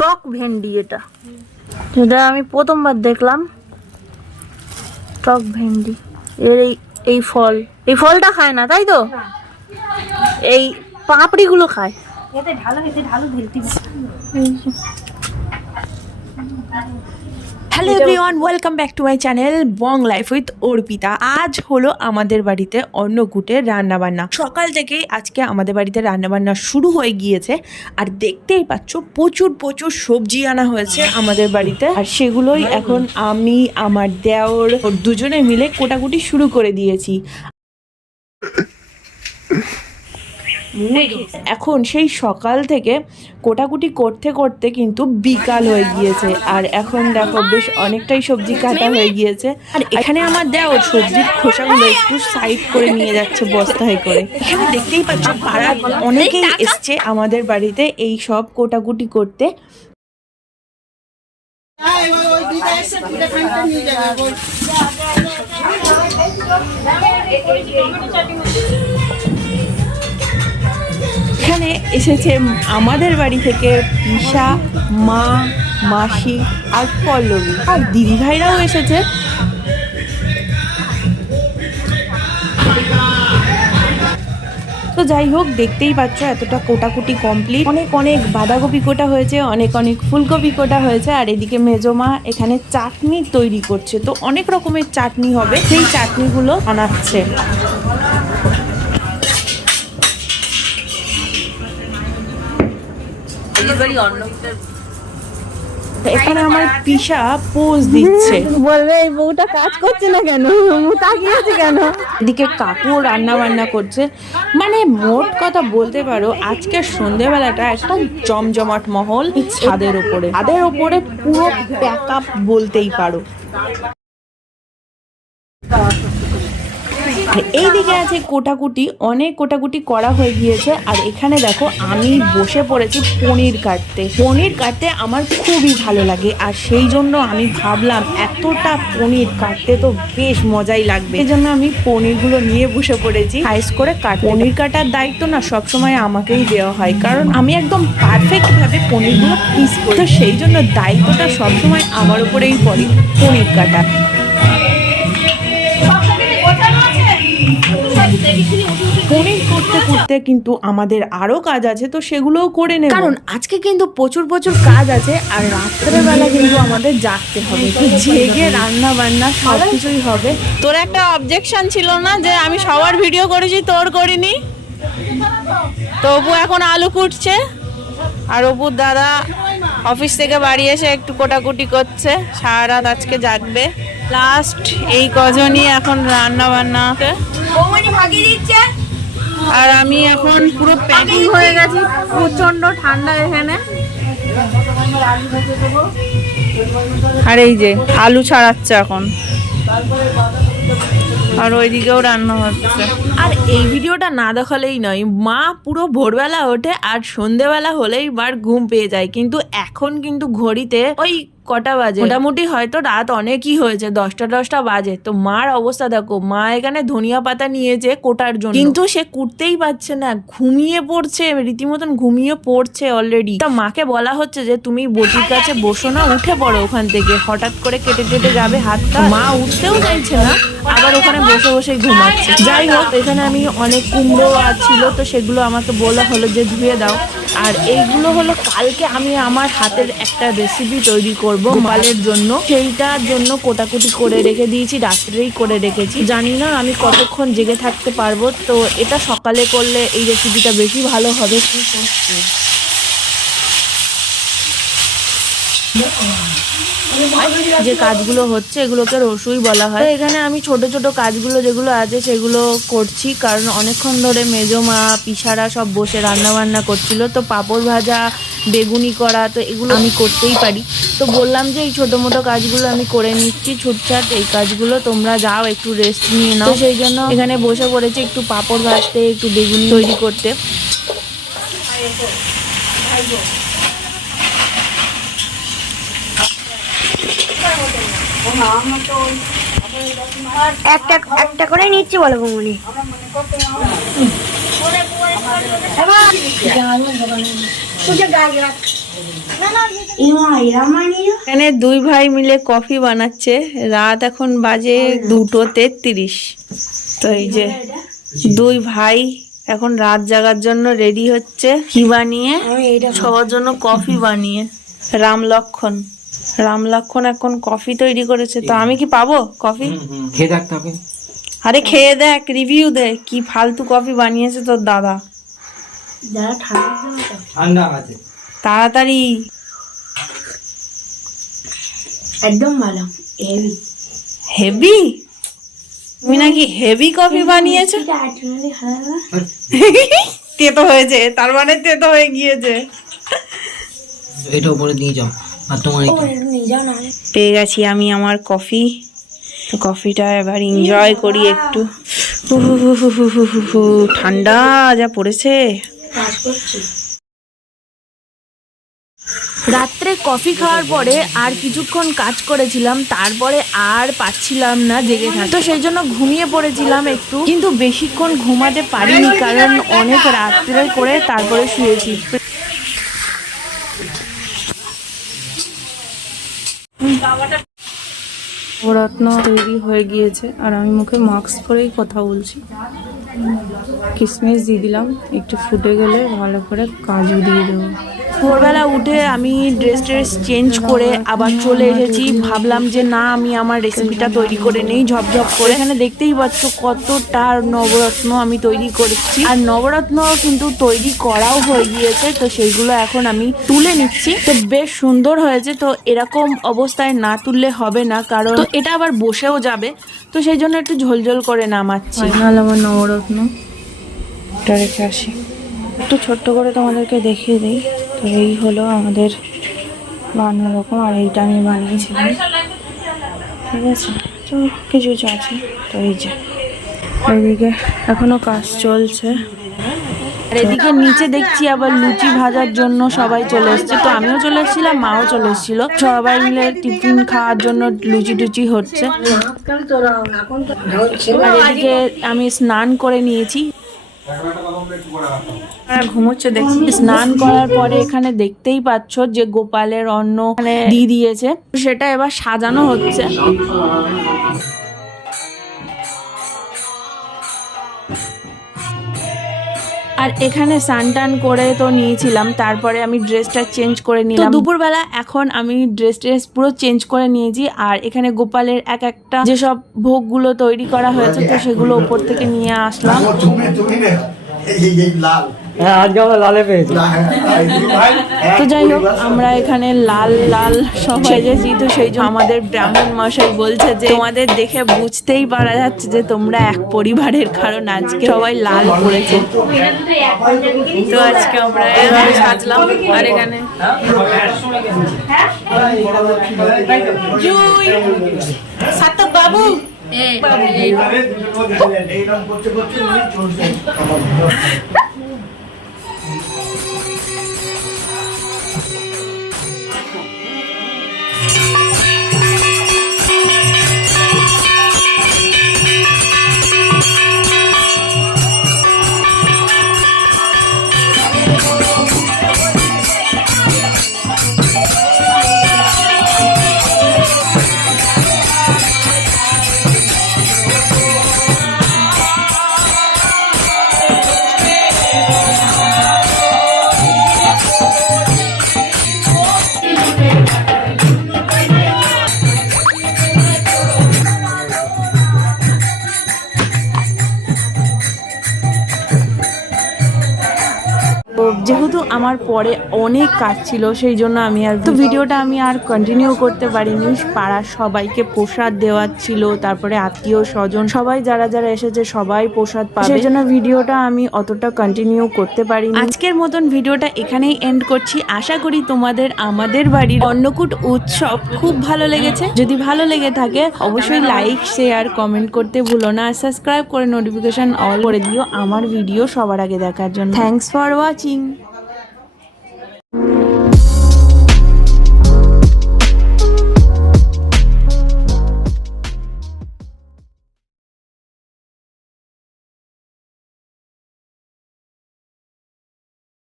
টক ভেন্ডি, এটা আমি প্রথমবার দেখলাম। টক ভেন্ডি এর এই ফলটা খায় না, তাই তো? এই পাপড়িগুলো খায়। Hello everyone, welcome back to my channel Bong life with Arpita. আজ হলো আমাদের বাড়িতে অন্নকূটের রান্নাবান্না। সকাল থেকেই আজকে আমাদের বাড়িতে রান্নাবান্না শুরু হয়ে গিয়েছে। আর দেখতেই পাচ্ছ প্রচুর প্রচুর সবজি আনা হয়েছে আমাদের বাড়িতে। আর সেগুলোই এখন আমি, আমার দেওর দুজনে মিলে কোটাকুটি শুরু করে দিয়েছি। এখন সেই সকাল থেকে কোটাকুটি করতে করতে কিন্তু বিকাল হয়ে গিয়েছে। আর এখন দেখো বেশ অনেকটাই সবজি কাটা হয়ে গিয়েছে। আর এখানে আমার দেওর সবজির খোসাগুলো একটু সাইড করে নিয়ে যাচ্ছে বস্তায় করে। এখানে দেখতেই পাচ্ছ পাড়ার অনেকেই এসছে আমাদের বাড়িতে এই সব কোটাকুটি করতে। এখানে এসেছে আমাদের বাড়ি থেকে পিসা, মা, মাসি আর পল্লবী, আর দিদি ভাইরাও এসেছে। তো যাই হোক, দেখতেই পাচ্ছ এতটা কোটাকুটি কমপ্লিট। অনেক অনেক বাঁধাকপি কোটা হয়েছে, অনেক অনেক ফুলকপি কোটা হয়েছে। আর এদিকে মেজমা এখানে চাটনি তৈরি করছে। তো অনেক রকমের চাটনি হবে, সেই চাটনিগুলো বানাচ্ছে। এখানে আমার পিসা পোজ দিচ্ছে, বলবে এই বউটা কাজ করছে না কেন, তাকিয়ে আছে কেন। এদিকে কাকু রান্না বান্না করছে। মানে মোট কথা বলতে পারো আজকের সন্ধ্যেবেলাটা একটা জমজমাট মহল ছাদের ওপরে পুরো প্যাক আপ বলতেই পারো। এইদিকে আছে কোটাকুটি, অনেক কোটাকুটি করা হয়ে গিয়েছে। আর এখানে দেখো আমি বসে পড়েছি পনির কাটতে আমার খুবই ভালো লাগে। আর সেই জন্য আমি ভাবলাম এতটা পনির কাটতে তো বেশ মজাই লাগবে, এই জন্য আমি পনিরগুলো নিয়ে বসে পড়েছি সাইজ করে পনির কাটার দায়িত্ব না সবসময় আমাকেই দেওয়া হয়, কারণ আমি একদম পারফেক্ট ভাবে পনিরগুলো পিস করি। তো সেই জন্য দায়িত্বটা সবসময় আমার উপরেই পড়ে পনির কাটা। পনির করতে করতে কিন্তু আমাদের আরো কাজ আছে, তো সেগুলোও করে নেব, কারণ আজকে কিন্তু প্রচুর প্রচুর কাজ আছে। আর রাত্রেবেলা কিন্তু আমাদের জাগতে হবে, জেগে রান্না বান্না সব কিছুই হবে। তোর একটা অবজেকশন ছিল না যে আমি সবার ভিডিও করেছি, তোর করিনি? তো অপু এখন আলু কুটছে, আর অপুর দাদা অফিস থেকে বাড়ি এসে একটু কোটাকুটি করছে। সারা রাত আজকে জাগবে। লাস্ট এই কজনই এখন রান্না বান্না। আর আমি এখন পুরো প্যাকিং হয়ে গেছি, প্রচন্ড ঠান্ডা এখানে। আর এই যে আলু ছাড়াচ্ছে এখন, আর ওইদিকেও রান্না হচ্ছে। আর এই ভিডিওটা না দেখালেই নয়, মা পুরো ভোরবেলা ওঠে আর সন্ধেবেলা হলেই মার ঘুম পেয়ে যায়। কিন্তু এখন কিন্তু ঘড়িতে ওই কটা বাজে, মোটামুটি হয়তো রাত অনেকই হয়েছে, 10টা বাজে। তো মার অবস্থা দেখো, মা এখানে ধনিয়া পাতা নিয়েছে কোটার জন্য, কিন্তু সে কুটতেই পারছে না, ঘুমিয়ে পড়ছে, রীতিমতন ঘুমিয়ে পড়ছে অলরেডি। তা মাকে বলা হচ্ছে যে তুমি বটির কাছে বসো না, উঠে পড়ো ওখান থেকে, হঠাৎ করে কেটে যাবে হাতটা। মা উঠতেও চাইছে না, আবার ওখানে বসে বসে ঘুমাচ্ছে। যাই হোক, এখানে আমি অনেক কুমড়ো ছিল, তো সেগুলো আমাকে বলা হলো যে ধুয়ে দাও। আর এইগুলো হলো কালকে আমি আমার হাতের একটা রেসিপি তৈরি করব গোপালের জন্য, সেইটার জন্য কোটাকুটি করে রেখে দিয়েছি, রাত্রেই করে রেখেছি। জানি না আমি কতক্ষণ জেগে থাকতে পারবো, তো এটা সকালে করলে এই রেসিপিটা বেশি ভালো হবে। যে কাজগুলো হচ্ছে এগুলোকে রসুই বলা হয়। এখানে আমি ছোট ছোট কাজগুলো যেগুলো আছে সেগুলো করছি, কারণ অনেকক্ষণ ধরে মেজমা পিসারা সব বসে রান্না বান্না করছিল। তো পাঁপড় ভাজা, বেগুনি করা, তো এগুলো আমি করতেই পারি। তো বললাম যে এই ছোটো মোটো কাজগুলো আমি করে নিচ্ছি ছুটছাট, এই কাজগুলো তোমরা যাও একটু রেস্ট নিয়ে নাও। সেই জন্য এখানে বসে পড়েছি একটু পাঁপড় ভাজতে, একটু বেগুনি তৈরি করতে। একটা করে নিচ্ছি বলো বৌমনি। এখানে দুই ভাই মিলে কফি বানাচ্ছে। রাত এখন বাজে 2:33। তো এই যে দুই ভাই এখন রাত জাগার জন্য রেডি হচ্ছে। কি বানিয়ে? সবার জন্য কফি বানিয়ে। রামলক্ষণ এখন কফি তৈরি করেছে। তো আমি কি পাবো কফি? খেয়ে দেখতে হবে। আরে খেয়ে দেখ, রিভিউ দে কি ফালতু কফি বানিয়েছে তোর দাদা। ঠান্ডা আছে। তাড়াতাড়ি। একদম ভালো। হেভি? তুমি নাকি হেভি কফি বানিয়েছো? তেতো হয়েছে, তার মানে তেতো হয়ে গিয়েছে। এটা উপরে দিয়ে যাও আর তোমার পেয়ে গেছি আমি আমার কফি। তো কফিটা এবার এনজয় করি একটু। ঠান্ডা যা পড়েছে। রাত্রে কফি খাওয়ার পরে আর কিছুক্ষণ কাজ করেছিলাম, তারপরে আর পাচ্ছিলাম না জেগে থাকতে, তো সেই জন্য ঘুমিয়ে পড়েছিলাম একটু, কিন্তু বেশিক্ষণ ঘুমাতে পারিনি কারণ অনেক রাত্রে করে তারপরে শুয়েছি। নবরত্ন তৈরি হয়ে গিয়েছে আর আমি মুখে মাস্ক পরেই কথা বলছি। কিশমিশ দিয়ে দিলাম, একটু ফুটে গেলে ভালো করে কাজু দিয়ে দেবো। ভোরবেলা উঠে আমি ড্রেস চেঞ্জ করে আবার চলে এসেছি। ভাবলাম যে না, আমি আমার রেসিপিটা তৈরি করে নেই ঝপঝপ করে। এখানে দেখতেই পাচ্ছ কতটা নবরত্ন আমি তৈরি করেছি, আর নবরত্ন কিন্তু তৈরি করাও হয়ে গিয়েছে। তো সেইগুলো এখন আমি তুলে নিচ্ছি। তো বেশ সুন্দর হয়েছে। তো এরকম অবস্থায় না তুললে হবে না, কারণ তো এটা আবার বসেও যাবে। তো সেই জন্য একটু ঝোলঝোল করে নামাচ্ছি। ফাইনাল আমার নবরত্ন এটা রেখে আসি। একটু ছোট্ট করে তোমাদেরকে দেখিয়ে দিই। তো এই হলো আমাদের বানানো রকম, আর এইটা আমি বানিয়েছিলাম। ঠিক আছে, তো কিছু কিছু আছে। তো এই যে ওইদিকে এখনো কাজ চলছে। আর এদিকে নিচে দেখছি আবার লুচি ভাজার জন্য সবাই চলে এসছে। তো আমিও চলে এসেছিলাম, মাও চলে এসেছিল। সবাই মিলে টিফিন খাওয়ার জন্য লুচি টুচি হচ্ছে। আর এদিকে আমি স্নান করে নিয়েছি। ঘুমোচ্ছে দেখছি। স্নান করার পরে এখানে দেখতেই পাচ্ছ যে গোপালের অন্ন দিয়ে দিয়েছে, সেটা এবার সাজানো হচ্ছে। আর এখানে স্নান করে তো নিয়েছিলাম, তারপরে আমি ড্রেসটা চেঞ্জ করে নিলাম। দুপুরবেলা এখন আমি ড্রেস পুরো চেঞ্জ করে নিয়েছি। আর এখানে গোপালের এক একটা যেসব ভোগগুলো তৈরি করা হয়েছে, তো সেগুলো উপর থেকে নিয়ে আসলাম। আজকে আমরা লালে পেয়েছি। তো যাই হোক, আমরা এখানে লাল লাল সব সেজেছি। তো সেই জন্য আমাদের ব্রাহ্মণ মশাই বলছে যে তোমাদের দেখে বুঝতেই পারা যাচ্ছে যে তোমরা এক পরিবারের, কারণ আজকে সবাই লাল পরেছে। তো আজকে আমরা এভাবে সাজলাম। আর এখানে জুই সাতক বাবু যেহেতু আমার পরে অনেক কাজ ছিল, সেই জন্য আমি আর ভিডিওটা আমি আর কন্টিনিউ করতে পারিনি। পাড়ার সবাইকে প্রসাদ দেওয়ার ছিল, তারপরে আত্মীয় স্বজন সবাই যারা যারা এসেছে সবাই প্রসাদ পাবে, সেই জন্য ভিডিওটা আমি অতটা কন্টিনিউ করতে পারিনি। আজকের মতন ভিডিওটা এখানেই এন্ড করছি। আশা করি তোমাদের আমাদের বাড়ির অন্নকূট উৎসব খুব ভালো লেগেছে। যদি ভালো লেগে থাকে অবশ্যই লাইক, শেয়ার, কমেন্ট করতে ভুলো না। সাবস্ক্রাইব করে নোটিফিকেশন অল করে দিও আমার ভিডিও সবার আগে দেখার জন্য। Thanks for watching.